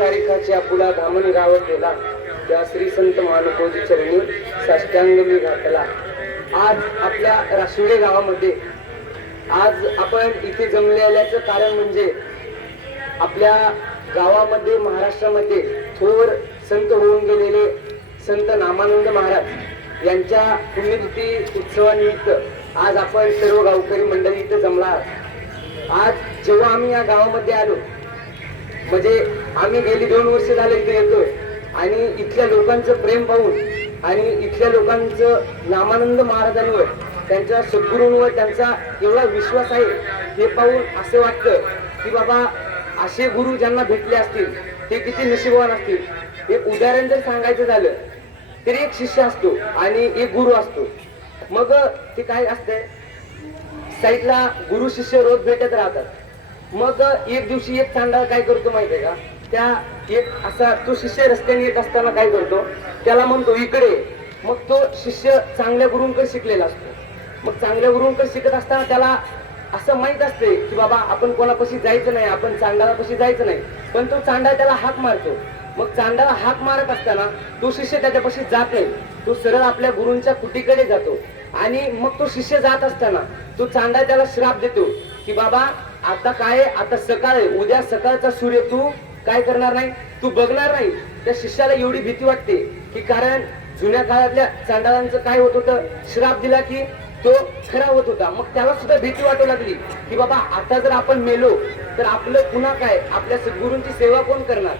सारिखाच्या पुला धामणी गाव केला त्या श्री संत मानुकोजी चरणी साष्टांग मी घातला. आज आपल्या राशिवडे गावामध्ये आज आपण इथे जमले आल्याचं कारण म्हणजे आपल्या गावामध्ये महाराष्ट्रामध्ये थोर संत होऊन गेलेले संत नामानंद महाराज यांच्या पुण्यतिथी उत्सवानिमित्त आज आपण सर्व गावकरी मंडळी इथं जमला आज जेव्हा आम्ही या गावामध्ये आलो म्हणजे आम्ही गेली दोन वर्ष झाले इथे येतोय. आणि इथल्या लोकांचं प्रेम पाहून आणि इथल्या लोकांचं नामानंद महाराजांवर त्यांच्या सद्गुरूंवर त्यांचा एवढा विश्वास आहे हे पाहून असे वाटतं की बाबा असे गुरु ज्यांना भेटले असतील ते किती नशिबवान असतील. हे उदाहरण जर सांगायचं झालं तरी एक शिष्य असतो आणि एक गुरु असतो. मग ते काय असतंय? साईडला गुरु शिष्य रोज भेटत राहतात. मग एक दिवशी एक चांडाळ काय करतो माहितीये का? त्या एक असा तो शिष्य रस्त्याने येत असताना काय करतो? त्याला म्हणतो इकडे मग तो शिष्य चांगल्या गुरुंकडे शिकलेला असतो. मग चांगल्या गुरुंकडे शिकत असताना त्याला असं माहीत असते की बाबा आपण कोणापाशी जायचं नाही आपण चांडाळापाशी जायचं नाही. पण तो चांडा त्याला हाक मारतो. मग चांडाला हाक मारत असताना तो शिष्य त्याच्यापाशी जात नाही. तो सरळ आपल्या गुरूंच्या कुटीकडे जातो. आणि मग तो शिष्य जात असताना तो चांडा त्याला श्राप देतो की बाबा आता काय आता सकाळ आहे. उद्या सकाळचा सूर्य तू काय करणार नाही? तू बघणार नाही. त्या शिष्याला एवढी भीती वाटते की कारण जुन्या काळातल्या चांडाळांचं काय होत होतं? श्राप दिला की तो खरा होत होता. मग त्याला सुद्धा भीती वाटू लागली की बाबा आता जर आपण मेलो तर आपलं पुन्हा काय? आपल्या सद्गुरूंची सेवा कोण करणार?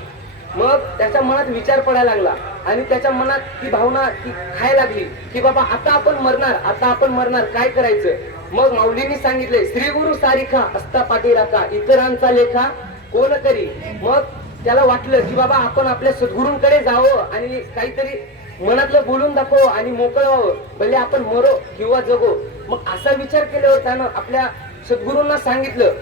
मग त्याच्या मनात विचार पडायला लागला आणि त्याच्या मनात ती भावना ती खायला लागली की बाबा आता आपण मरणार आता आपण मरणार. काय करायचं? मग माऊलींनी सांगितले श्री गुरु सारिखा असता पाठीराखा इतरांचा लेखा कोण करी? मग त्याला वाटलं की बाबा आपण आपल्या सद्गुरूंकडे जावं आणि काहीतरी मनातलं बोलून दाखव आणि मोकळं व्हावं भले आपण मरो किंवा जगो. मग असा विचार केल्यावर त्यानं आपल्या सद्गुरूंना सांगितलं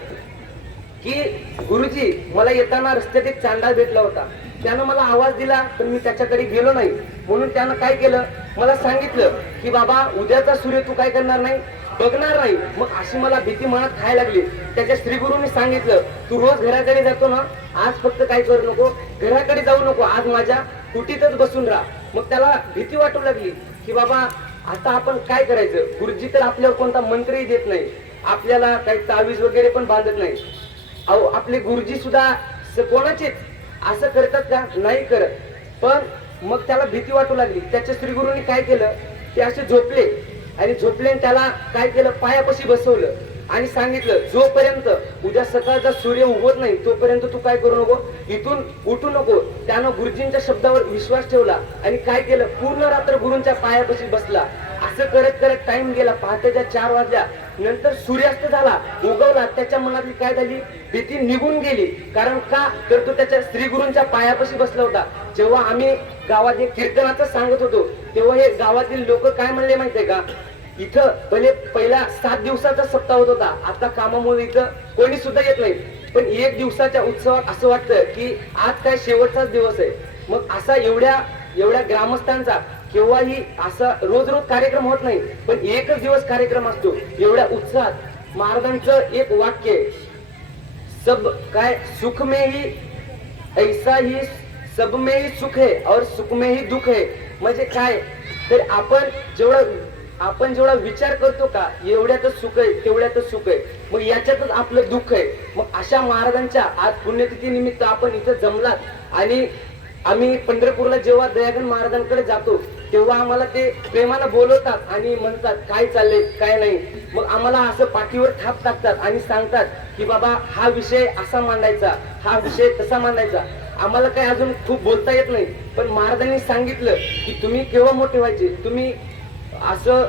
की गुरुजी मला येताना रस्त्यात एक चांदा भेटला होता. त्यानं मला आवाज दिला पण मी त्याच्याकडे गेलो नाही. म्हणून त्यानं काय केलं? मला सांगितलं की बाबा उद्याचा सूर्य तू काय करणार नाही? बघणार नाही. मग अशी मला भीती मनात खायला लागली. त्याच्या श्रीगुरूंनी सांगितलं तू रोज घराकडे जातो ना आज फक्त काय करू नको? घराकडे जाऊ नको. आज माझ्या कुटीतच बसून राहा. मग त्याला भीती वाटू लागली की बाबा आता आपण काय करायचं? गुरुजी तर आपल्यावर कोणता मंत्रही देत नाही. आपल्याला काही तावीज वगैरे पण बांधत नाही. अहो आपले गुरुजी सुद्धा स- कोणाचे असं करतात का? नाही करत. पण मग त्याला भीती वाटू लागली. त्याच्या श्री गुरुनी काय केलं? ते असे झोपले. आणि झोपले आणि त्याला काय केलं? पायापाशी बसवलं. आणि सांगितलं जोपर्यंत उद्या सकाळचा सूर्य उगवत नाही तोपर्यंत तू काय करू नको? इथून उठू नको. त्यानं गुरुजींच्या शब्दावर विश्वास ठेवला आणि काय केलं? पूर्ण रात्र गुरुंच्या पायापाशी बसला. असं करत करत टाइम गेला पहाटेच्या चार वाजल्या. नंतर सूर्यास्त झाला. उगवला. त्याच्या मनातली काय झाली? भीती निघून गेली. कारण का? तर तो त्याच्या श्री गुरूंच्या पायापाशी बसला होता. जेव्हा आम्ही गावात हे कीर्तनाचं सांगत होतो तेव्हा हे गावातील लोक काय म्हणले माहितीये का? इथं पहिले पहिला सात दिवसाचा सप्ताह होत होता. आता कामामुळे इथं कोणी सुद्धा येत नाही. पण एक दिवसाच्या उत्सवात असं वाटतं की आज काय शेवटचाच दिवस आहे. मग असा एवढ्या एवढ्या ग्रामस्थांचा केव्हाही असा रोज रोज कार्यक्रम होत नाही. पण एकच दिवस कार्यक्रम असतो. एवढ्या उत्साहात महाराजांचं एक वाक्य सब काय सुख में ही ऐसा ही सब में ही सुख है और सुख में ही दुख आहे म्हणजे काय? तर आपण जेवढं आपण जेवढा विचार करतो का एवढ्यातच सुख आहे तेवढ्यातच सुख आहे. मग याच्यातच आपलं दुःख आहे. मग अशा महाराजांच्या आज पुण्यतिथी निमित्त आपण इथं जमलात आणि आम्ही पंढरपूरला जेव्हा दयागण महाराजांकडे जातो तेव्हा आम्हाला ते प्रेमानं बोलवतात आणि म्हणतात काय चाललंय काय नाही? मग आम्हाला असं पाठीवर थाप टाकतात आणि सांगतात की बाबा हा विषय असा मांडायचा हा विषय तसा मांडायचा. आम्हाला काय अजून खूप बोलता येत नाही पण महाराजांनी सांगितलं की तुम्ही केव्हा मोठे व्हायचे? तुम्ही असं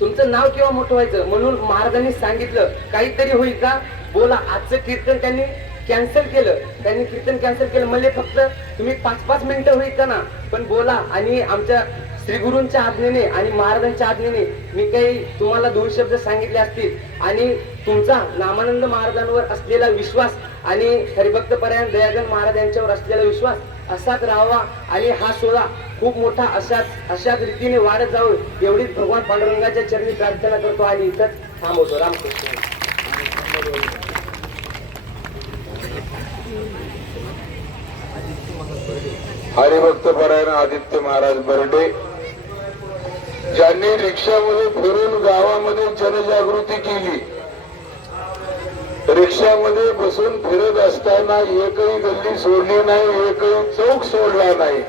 तुमचं नाव केव्हा मोठं व्हायचं? म्हणून महाराजांनी सांगितलं काहीतरी होईल का? बोला आजचं कीर्तन त्यांनी कॅन्सल केलं. त्यांनी कीर्तन कॅन्सल केलं. मला फक्त तुम्ही पाच पाच मिनिटं होईल का ना? पण बोला आणि आमच्या श्रीगुरूंच्या आज्ञेने आणि महाराजांच्या आज्ञेने मी काही तुम्हाला दोन शब्द सांगितले असतील. आणि तुमचा नामानंद महाराजांवर असलेला विश्वास आणि हरिभक्त परायण दयागन महाराज यांच्यावर असलेला विश्वास असाच राहावा आणि हा सोहळा खूप मोठा अशाच अशाच रीतीने वाढत जावं एवढीच भगवान पांडुरंगाच्या चरणी प्रार्थना करतो आणि इथंच थांबवतो. रामकृष्ण. हरिभक्त परायण आदित्य महाराज बर्डे ज्यांनी रिक्षामध्ये फिरून गावामध्ये जनजागृती केली. रिक्षामध्ये बसून फिरत असताना एकही गल्ली सोडली नाही एकही चौक सोडला नाही.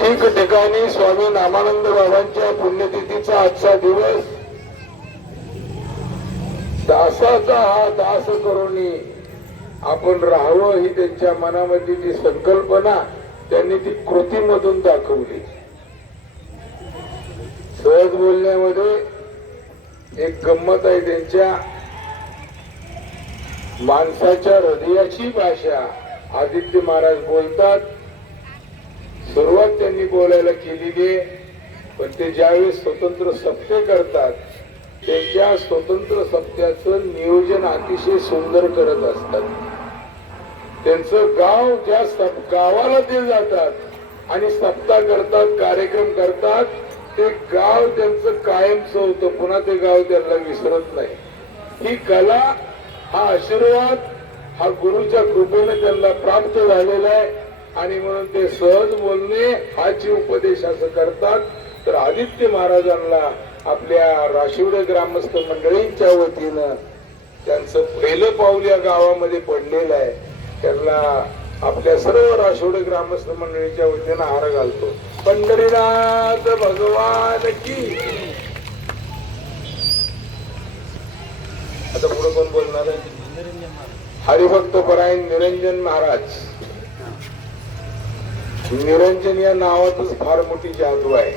ठीक ठिकाणी स्वामी नामानंद बाबांच्या पुण्यतिथीचा आजचा दिवस. दासाचा हा दास करून आपण राहावं ही त्यांच्या मनामधली जी संकल्पना त्यांनी ती कृतीमधून दाखवली. सहज बोलण्यामध्ये एक गंमत आहे त्यांच्या. माणसाच्या हृदयाची भाषा आदित्य महाराज बोलतात. सुरुवात त्यांनी बोलायला केलेली आहे पण ते ज्यावेळेस स्वतंत्र सत्य करतात त्यांच्या स्वतंत्र सत्याचं नियोजन अतिशय सुंदर करत असतात. त्यांचं गाव ज्या सप- गावाला ते जातात आणि सप्ताह करतात कार्यक्रम करतात ते गाव त्यांचं कायमचं होतं. पुन्हा ते गाव त्यांना विसरत नाही. ही कला हा आशीर्वाद हा गुरुच्या कृपेने त्यांना प्राप्त झालेला आहे. आणि म्हणून ते सहज बोलणे हाची उपदेश असं करतात. तर आदित्य महाराजांना आपल्या राशिवडे ग्रामस्थ मंडळींच्या वतीनं त्यांचं पहिलं पाऊल या गावामध्ये पडलेलं आहे. त्यांना आपल्या सर्व राशिवडे ग्रामस्थ मंडळीच्या वतीनं हार घालतो. पंढरीनाथ भगवान की आता पुढे कोण बोलणार आहे? हरिभक्त परायण निरंजन महाराज. निरंजन या नावातच फार मोठी जादू आहे.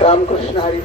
रामकृष्ण हरी.